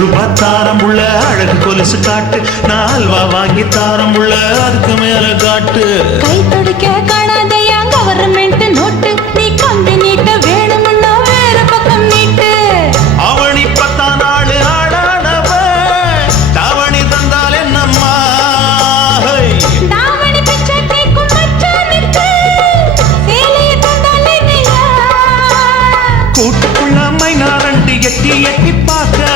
தாரம் உள்ள அழகு கொலுசு காட்டு. நான் அல்வா வாங்கி தாரம் உள்ள அதுக்கு மேல காட்டு. கை துடிக்க காணாதையா கவர்மெண்ட் நோட்டு. நீ கம்பி நீட்ட வேணும்னா வேற பக்கம் நீட்டு. அவனி பத்தா நாடு ஆடானவ தாவணி தந்தால் என்னம்மா? ஹை. தாவணி பிச்சை கேக்கும் மச்சானுக்கு சேலைய தந்தாலே நீயா கூட்டுக்குள்ள மைனா ரெண்டு எட்டி எட்டி பார்க்க.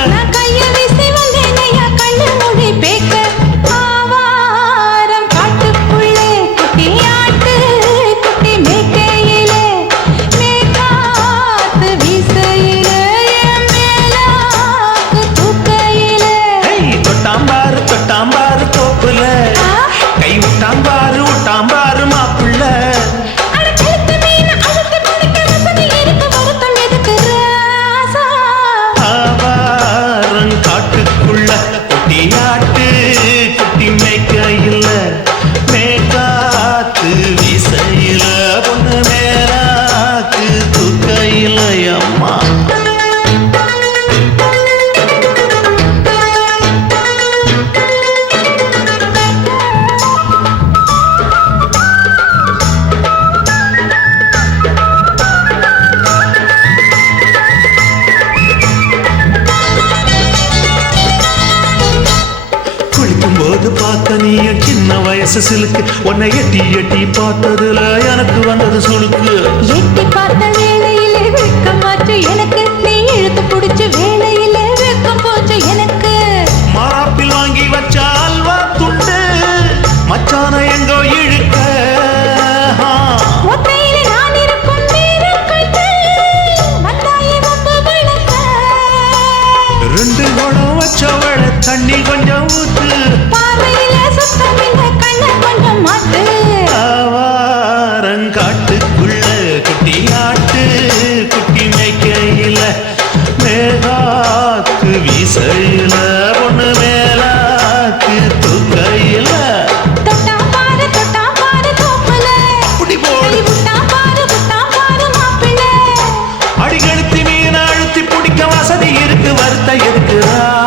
ஆவாரம் குளிக்கும் போது பார்த்த நீ சின்ன வயசு சிலுக்கு. உன்னை எட்டி எட்டி பார்த்ததுல எனக்கு வந்தது சுளுக்கு. எட்டி பார்த்த வேளையிலே வெட்கமாச்சு எனக்கு நீ இழுத்து பிடிச்ச வேளையிலே வெட்கம் போச்சு எனக்கு. மாறாப்பில் வாங்கி வச்ச அல்வா துண்டு மச்சான எங்கோ இழுக்க. ரெண்டு குடம் வச்சவள தண்ணி கொஞ்சம் ஊத்து. மாப்பிள்ளை